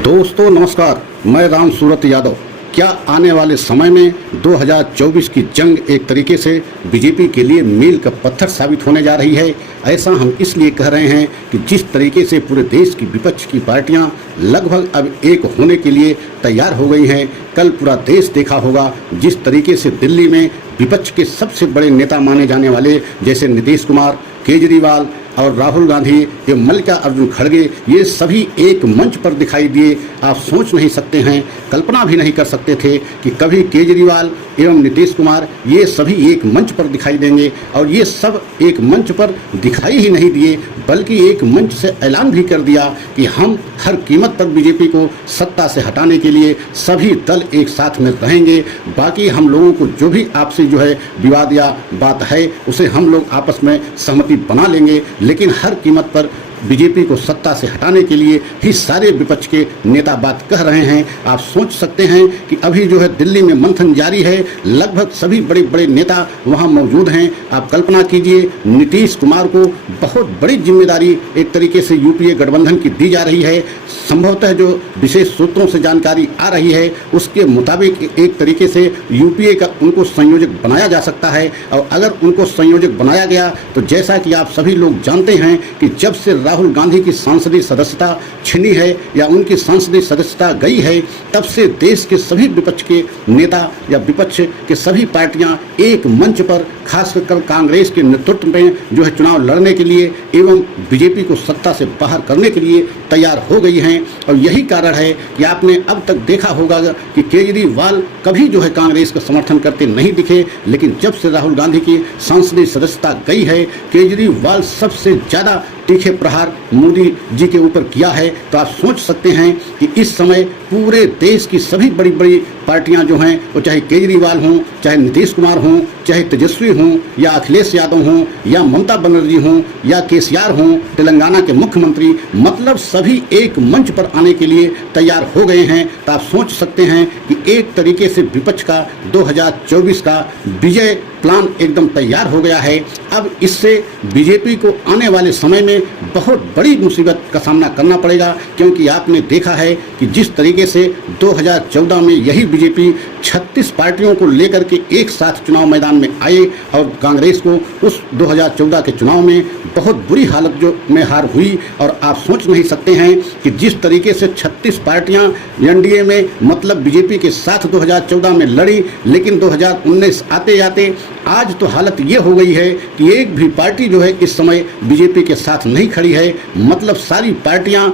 दोस्तों नमस्कार, मैं राम सूरत यादव। क्या आने वाले समय में 2024 की जंग एक तरीके से बीजेपी के लिए मील का पत्थर साबित होने जा रही है? ऐसा हम इसलिए कह रहे हैं कि जिस तरीके से पूरे देश की विपक्ष की पार्टियां लगभग अब एक होने के लिए तैयार हो गई हैं। कल पूरा देश देखा होगा जिस तरीके से दिल्ली में विपक्ष के सबसे बड़े नेता माने जाने वाले जैसे नीतीश कुमार, केजरीवाल और राहुल गांधी एवं मल्लिकार्जुन खड़गे ये सभी एक मंच पर दिखाई दिए। आप सोच नहीं सकते हैं, कल्पना भी नहीं कर सकते थे कि कभी केजरीवाल एवं नीतीश कुमार ये सभी एक मंच पर दिखाई देंगे। और ये सब एक मंच पर दिखाई ही नहीं दिए बल्कि एक मंच से ऐलान भी कर दिया कि हम हर कीमत पर बीजेपी को सत्ता से हटाने के लिए सभी दल एक साथ में रहेंगे। बाकी हम लोगों को जो भी आपसे विवाद या बात है उसे हम लोग आपस में सहमति बना लेंगे, लेकिन हर कीमत पर बीजेपी को सत्ता से हटाने के लिए ही सारे विपक्ष के नेता बात कह रहे हैं। आप सोच सकते हैं कि अभी दिल्ली में मंथन जारी है, लगभग सभी बड़े बड़े नेता वहां मौजूद हैं। आप कल्पना कीजिए, नीतीश कुमार को बहुत बड़ी जिम्मेदारी एक तरीके से यूपीए गठबंधन की दी जा रही है। संभवतः जो विशेष सूत्रों से जानकारी आ रही है उसके मुताबिक एक तरीके से यूपीए का उनको संयोजक बनाया जा सकता है। और अगर उनको संयोजक बनाया गया तो जैसा कि आप सभी लोग जानते हैं कि जब से राहुल गांधी की सांसदीय सदस्यता छिनी है या उनकी सांसदीय सदस्यता गई है, तब से देश के सभी विपक्ष के नेता या विपक्ष के सभी पार्टियां एक मंच पर खासकर कांग्रेस के नेतृत्व में चुनाव लड़ने के लिए एवं बीजेपी को सत्ता से बाहर करने के लिए तैयार हो गई हैं। और यही कारण है कि आपने अब तक देखा होगा कि केजरीवाल कभी कांग्रेस का समर्थन करते नहीं दिखे, लेकिन जब से राहुल गांधी की सांसदीय सदस्यता गई है, केजरीवाल सबसे ज़्यादा तीखे प्रहार मोदी जी के ऊपर किया है। तो आप सोच सकते हैं कि इस समय पूरे देश की सभी बड़ी बड़ी पार्टियां वो चाहे केजरीवाल हों, चाहे नीतीश कुमार हों, चाहे तेजस्वी हों या अखिलेश यादव हों या ममता बनर्जी हों या केसीआर हों, तेलंगाना के मुख्यमंत्री, मतलब सभी एक मंच पर आने के लिए तैयार हो गए हैं। तो आप सोच सकते हैं कि एक तरीके से विपक्ष का 2024 का विजय प्लान एकदम तैयार हो गया है। अब इससे बीजेपी को आने वाले समय में बहुत बड़ी मुसीबत का सामना करना पड़ेगा, क्योंकि आपने देखा है कि जिस तरीके से 2014 में यही बीजेपी 36 पार्टियों को लेकर के एक साथ चुनाव मैदान में आए और कांग्रेस को उस 2014 के चुनाव में बहुत बुरी हालत में हार हुई। और आप सोच नहीं सकते हैं कि जिस तरीके से 36 पार्टियां एनडीए में मतलब बीजेपी के साथ 2014 में लड़ी, लेकिन 2019 आते आते आज तो हालत ये हो गई है कि एक भी पार्टी इस समय बीजेपी के साथ नहीं खड़ी है। मतलब सारी पार्टियां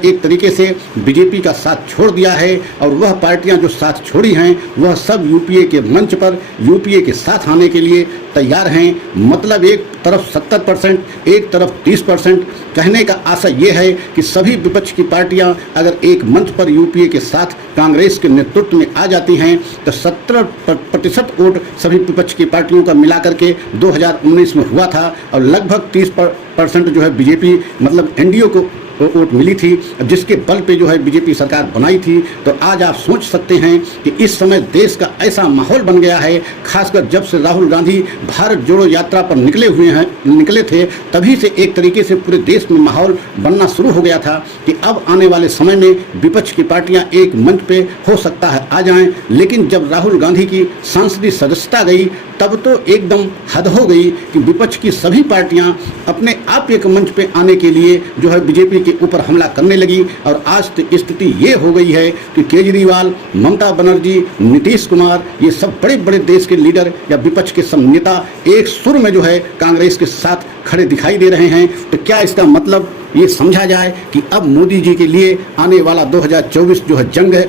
एक तरीके से बीजेपी का साथ छोड़ दिया है। और वह पार्टियां जो साथ छोड़ी हैं वह सब यूपीए के मंच पर यूपीए के साथ आने के लिए तैयार हैं। मतलब एक तरफ 70%, एक तरफ 30%। कहने का आशा ये है कि सभी विपक्ष की पार्टियां अगर एक मंच पर यूपीए के साथ कांग्रेस के नेतृत्व में आ जाती हैं तो 70% वोट सभी विपक्ष की पार्टियों का मिला करके 2019 में हुआ था। और लगभग 30% बीजेपी मतलब एनडीए को वोट मिली थी, जिसके बल पे बीजेपी सरकार बनाई थी। तो आज आप सोच सकते हैं कि इस समय देश का ऐसा माहौल बन गया है, खासकर जब से राहुल गांधी भारत जोड़ो यात्रा पर निकले थे, तभी से एक तरीके से पूरे देश में माहौल बनना शुरू हो गया था कि अब आने वाले समय में विपक्ष की पार्टियां एक मंच पे हो सकता है आ जाएं। लेकिन जब राहुल गांधी की सांसदीय सदस्यता गई तब तो एकदम हद हो गई कि विपक्ष की सभी पार्टियां अपने आप एक मंच पे आने के लिए बीजेपी के ऊपर हमला करने लगी। और आज तो स्थिति ये हो गई है कि केजरीवाल, ममता बनर्जी, नीतीश कुमार, ये सब बड़े बड़े देश के लीडर या विपक्ष के सब नेता एक सुर में कांग्रेस के साथ खड़े दिखाई दे रहे हैं। तो क्या इसका मतलब ये समझा जाए कि अब मोदी जी के लिए आने वाला 2024 जंग है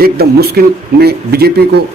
एकदम मुश्किल में बीजेपी को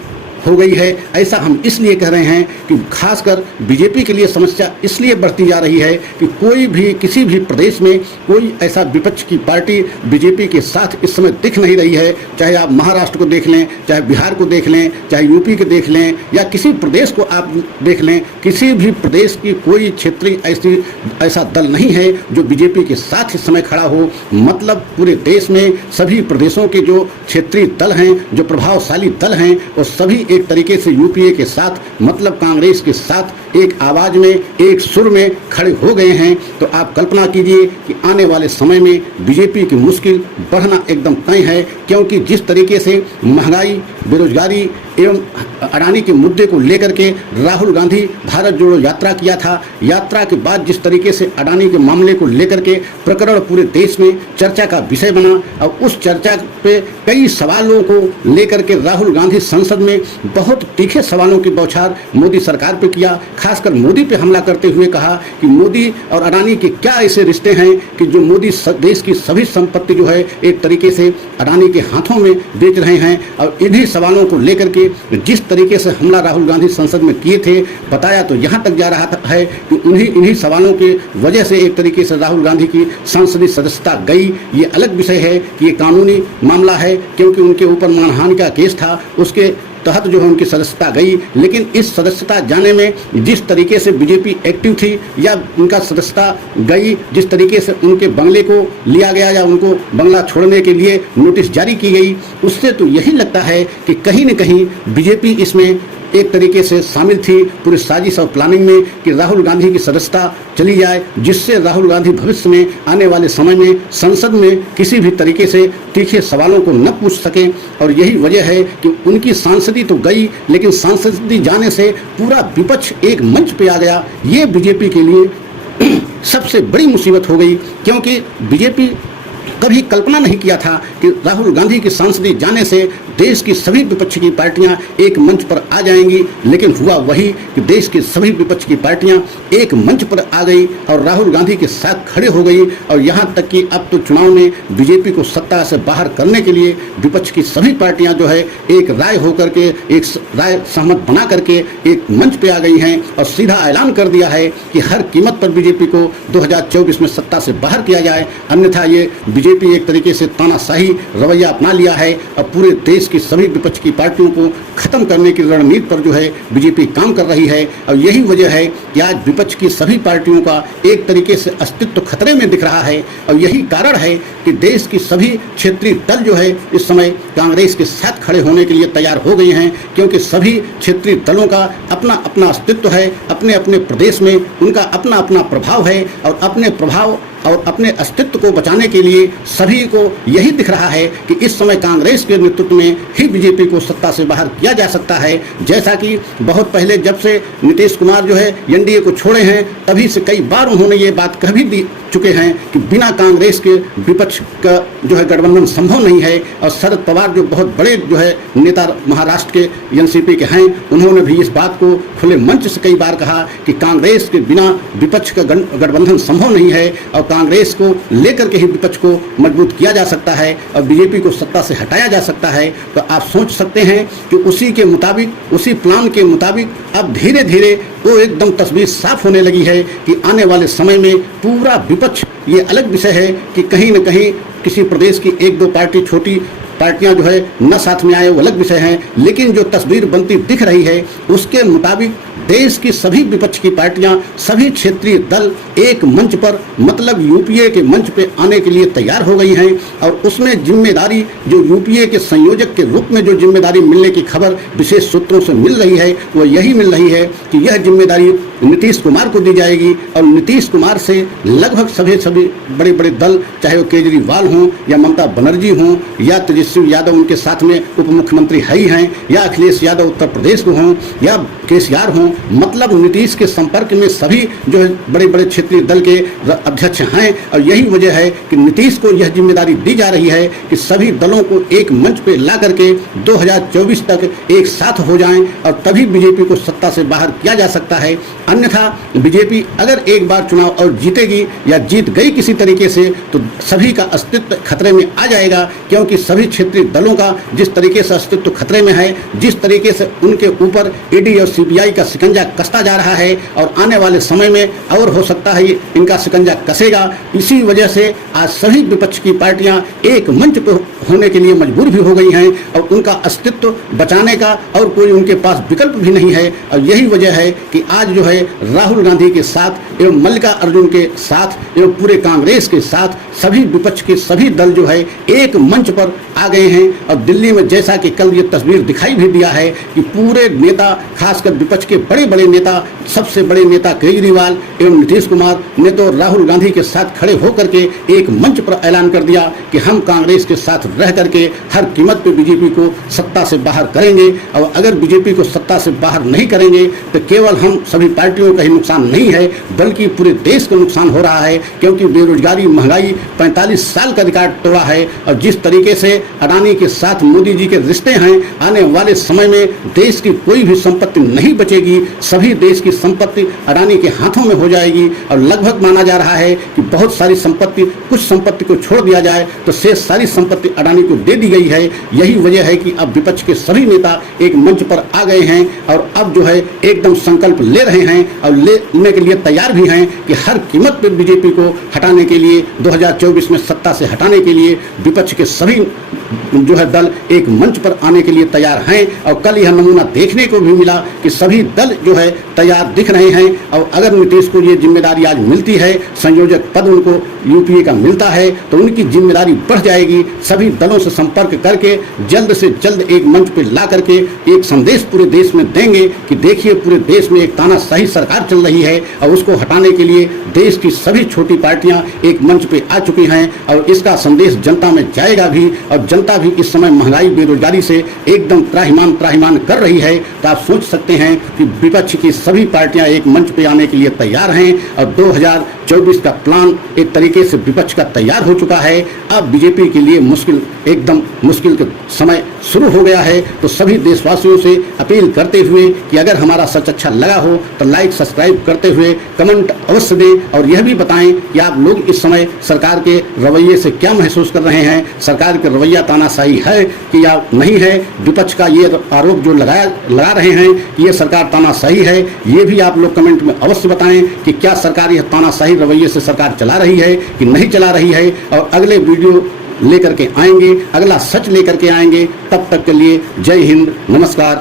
हो गई है? ऐसा हम इसलिए कह रहे हैं कि खासकर बीजेपी के लिए समस्या इसलिए बढ़ती जा रही है कि कोई भी किसी भी प्रदेश में कोई ऐसा विपक्ष की पार्टी बीजेपी के साथ इस समय दिख नहीं रही है। चाहे आप महाराष्ट्र को देख लें, चाहे बिहार को देख लें, चाहे यूपी को देख लें या किसी प्रदेश को आप देख लें, किसी भी प्रदेश की कोई क्षेत्रीय ऐसा दल नहीं है जो बीजेपी के साथ इस समय खड़ा हो। मतलब पूरे देश में सभी प्रदेशों के जो क्षेत्रीय दल हैं, जो प्रभावशाली दल हैं, वो सभी एक तरीके से यूपीए के साथ मतलब कांग्रेस के साथ एक आवाज में एक सुर में खड़े हो गए हैं, तो आप कल्पना कीजिए कि आने वाले समय में बीजेपी की मुश्किल बढ़ना एकदम तय है। क्योंकि जिस तरीके से महंगाई, बेरोजगारी एवं अडानी के मुद्दे को लेकर के राहुल गांधी भारत जोड़ो यात्रा किया था, यात्रा के बाद जिस तरीके से अडानी के मामले को लेकर के प्रकरण पूरे देश में चर्चा का विषय बना और उस चर्चा पे कई सवालों को लेकर के राहुल गांधी संसद में बहुत तीखे सवालों की बौछार मोदी सरकार पे किया। खासकर मोदी पे हमला करते हुए कहा कि मोदी और अडानी के क्या ऐसे रिश्ते हैं कि जो मोदी देश की सभी संपत्ति जो है एक तरीके से अडानी के हाथों में बेच रहे हैं। और इन्हीं सवालों को लेकर के जिस तरीके से हमला राहुल गांधी संसद में किए थे, बताया तो यहाँ तक जा रहा है कि इन्हीं सवालों के वजह से एक तरीके से राहुल गांधी की संसदीय सदस्यता गई। ये अलग विषय है कि ये कानूनी मामला है, क्योंकि उनके ऊपर मानहानि का केस था, उसके तहत जो है उनकी सदस्यता गई। लेकिन इस सदस्यता जाने में जिस तरीके से बीजेपी एक्टिव थी या उनका सदस्यता गई, जिस तरीके से उनके बंगले को लिया गया या उनको बंगला छोड़ने के लिए नोटिस जारी की गई, उससे तो यही लगता है कि कहीं न कहीं बीजेपी इसमें एक तरीके से शामिल थी पूरी साजिश और प्लानिंग में कि राहुल गांधी की सदस्यता चली जाए, जिससे राहुल गांधी भविष्य में आने वाले समय में संसद में किसी भी तरीके से तीखे सवालों को न पूछ सकें। और यही वजह है कि उनकी सांसदी तो गई, लेकिन सांसदी जाने से पूरा विपक्ष एक मंच पे आ गया। ये बीजेपी के लिए सबसे बड़ी मुसीबत हो गई, क्योंकि बीजेपी कभी कल्पना नहीं किया था कि राहुल गांधी की सांसदी जाने से देश की सभी विपक्ष की पार्टियां एक मंच पर आ जाएंगी। लेकिन हुआ वही कि देश की सभी विपक्ष की पार्टियां एक मंच पर आ गई और राहुल गांधी के साथ खड़े हो गई। और यहां तक कि अब तो चुनाव में बीजेपी को सत्ता से बाहर करने के लिए विपक्ष की सभी पार्टियां जो है एक राय होकर के, एक राय सहमत बना करके एक मंच पे आ गई हैं और सीधा ऐलान कर दिया है कि हर कीमत पर बीजेपी को 2024 में सत्ता से बाहर किया जाए, अन्यथा ये बीजेपी एक तरीके से तानाशाही रवैया अपना लिया है। अब पूरे देश की सभी विपक्ष की पार्टियों को खत्म करने की रणनीति पर जो है बीजेपी काम कर रही है। और यही वजह है कि आज विपक्ष की सभी पार्टियों का एक तरीके से अस्तित्व खतरे में दिख रहा है। और यही कारण है कि देश की सभी क्षेत्रीय दल जो है इस समय कांग्रेस के साथ खड़े होने के लिए तैयार हो गए हैं, क्योंकि सभी क्षेत्रीय दलों का अपना अपना अस्तित्व है, अपने अपने प्रदेश में उनका अपना अपना प्रभाव है। और अपने प्रभाव और अपने अस्तित्व को बचाने के लिए सभी को यही दिख रहा है कि इस समय कांग्रेस के नेतृत्व में ही बीजेपी को सत्ता से बाहर किया जा सकता है। जैसा कि बहुत पहले जब से नीतीश कुमार जो है एनडीए को छोड़े हैं, तभी से कई बार उन्होंने ये बात कह भी दी चुके हैं कि बिना कांग्रेस के विपक्ष का जो है गठबंधन संभव नहीं है। और शरद पवार जो बहुत बड़े जो है नेता महाराष्ट्र के एनसीपी के हैं, उन्होंने भी इस बात को खुले मंच से कई बार कहा कि कांग्रेस के बिना विपक्ष का गठबंधन संभव नहीं है और कांग्रेस को लेकर के ही विपक्ष को मजबूत किया जा सकता है और बीजेपी को सत्ता से हटाया जा सकता है। तो आप सोच सकते हैं कि उसी के मुताबिक, उसी प्लान के मुताबिक अब धीरे धीरे वो एकदम तस्वीर साफ होने लगी है कि आने वाले समय में पूरा विपक्ष, ये अलग विषय है कि कहीं न कहीं किसी प्रदेश की एक दो पार्टी, छोटी पार्टियां जो है न साथ में आए, वो अलग विषय है। लेकिन जो तस्वीर बनती दिख रही है उसके मुताबिक देश की सभी विपक्ष की पार्टियां, सभी क्षेत्रीय दल एक मंच पर मतलब यूपीए के मंच पे आने के लिए तैयार हो गई हैं। और उसमें जिम्मेदारी जो यूपीए के संयोजक के रूप में जो जिम्मेदारी मिलने की खबर विशेष सूत्रों से मिल रही है, वो यही मिल रही है कि यह जिम्मेदारी नीतीश कुमार को दी जाएगी। और नीतीश कुमार से लगभग सभी बड़े बड़े दल, चाहे वो केजरीवाल हों या ममता बनर्जी हों या तेजस्वी यादव उनके साथ में उप मुख्यमंत्री है ही हैं, या अखिलेश यादव उत्तर प्रदेश को हों या केसीआर हों, मतलब नीतीश के संपर्क में सभी जो है बड़े बड़े क्षेत्रीय दल के अध्यक्ष हैं। और यही वजह है कि नीतीश को यह जिम्मेदारी दी जा रही है कि सभी दलों को एक मंच पे ला करके 2024 तक एक साथ हो जाएं और तभी बीजेपी को सत्ता से बाहर किया जा सकता है। अन्यथा बीजेपी अगर एक बार चुनाव और जीतेगी या जीत गई किसी तरीके से, तो सभी का अस्तित्व खतरे में आ जाएगा, क्योंकि सभी क्षेत्रीय दलों का जिस तरीके से अस्तित्व खतरे में है, जिस तरीके से उनके ऊपर ईडी और सीबीआई का शिकंजा कसता जा रहा है और आने वाले समय में और हो सकता है इनका शिकंजा कसेगा। इसी वजह से आज सभी विपक्ष की पार्टियां एक मंच पर होने के लिए मजबूर भी हो गई हैं और उनका अस्तित्व बचाने का और कोई उनके पास विकल्प भी नहीं है। और यही वजह है कि आज जो है राहुल गांधी के साथ एवं मल्लिका अर्जुन के साथ एवं पूरे कांग्रेस के साथ सभी विपक्ष के सभी दल जो है एक मंच पर आ गए हैं। और दिल्ली में जैसा कि कल ये तस्वीर दिखाई भी दिया है कि पूरे नेता, खासकर विपक्ष के बड़े बड़े नेता, सबसे बड़े नेता केजरीवाल एवं नीतीश कुमार ने तो राहुल गांधी के साथ खड़े होकर के एक मंच पर ऐलान कर दिया कि हम कांग्रेस के साथ रह करके हर कीमत पे बीजेपी को सत्ता से बाहर करेंगे, और अगर बीजेपी को सत्ता से बाहर नहीं करेंगे तो केवल हम सभी पार्टियों का ही नुकसान नहीं है बल्कि पूरे देश का नुकसान हो रहा है, क्योंकि बेरोजगारी, महंगाई 45 साल का रिकॉर्ड तोड़ा है। और जिस तरीके से अडानी के साथ मोदी जी के रिश्ते हैं, आने वाले समय में देश की कोई भी संपत्ति नहीं बचेगी, सभी देश की संपत्ति अडानी के हाथों में हो जाएगी। और लगभग माना जा रहा है कि बहुत सारी संपत्ति, कुछ संपत्ति को छोड़ दिया जाए तो शेष सारी संपत्ति अडानी को दे दी गई है। यही वजह है कि अब विपक्ष के सभी नेता एक मंच पर आ गए हैं और अब जो है एकदम संकल्प ले रहे हैं और लेने के लिए तैयार भी हैं कि हर कीमत पर बीजेपी को हटाने के लिए, 2024 में सत्ता से हटाने के लिए विपक्ष के सभी जो है दल एक मंच पर आने के लिए तैयार हैं। और कल यह नमूना देखने को भी मिला कि सभी दल जो है तैयार दिख रहे हैं। और अगर नीतीश को ये जिम्मेदारी आज मिलती है, संयोजक पद उनको यूपीए का मिलता है, तो उनकी जिम्मेदारी बढ़ जाएगी। सभी दलों से संपर्क करके जल्द से जल्द एक मंच पर ला करके एक संदेश पूरे देश में देंगे कि देखिए पूरे देश में एक तानाशाही सरकार चल रही है और उसको हटाने के लिए देश की सभी छोटी पार्टियां एक मंच पे आ चुकी हैं। और इसका संदेश जनता में जाएगा भी, और जनता भी इस समय महंगाई, बेरोजगारी से एकदम त्राहिमाम कर रही है। तो आप सोच सकते हैं कि विपक्ष की सभी पार्टियां एक मंच पे आने के लिए तैयार हैं और 2024 का प्लान एक तरीके से विपक्ष का तैयार हो चुका है। अब बीजेपी के लिए एकदम मुश्किल का समय शुरू हो गया है। तो सभी देशवासियों से अपील करते हुए कि अगर हमारा सच अच्छा लगा हो तो लाइक, सब्सक्राइब करते हुए कमेंट अवश्य दें और यह भी बताएं कि आप लोग इस समय सरकार के रवैये से क्या महसूस कर रहे हैं। सरकार का रवैया तानाशाही है कि या नहीं है। विपक्ष का ये आरोप जो लगा रहे हैं कि ये सरकार तानाशाही है, ये भी आप लोग कमेंट में अवश्य बताएं कि क्या सरकार यह तानाशाही रवैये से सरकार चला रही है कि नहीं चला रही है। और अगले वीडियो लेकर के आएंगे, अगला सच लेकर के आएंगे। तब तक के लिए जय हिंद, नमस्कार।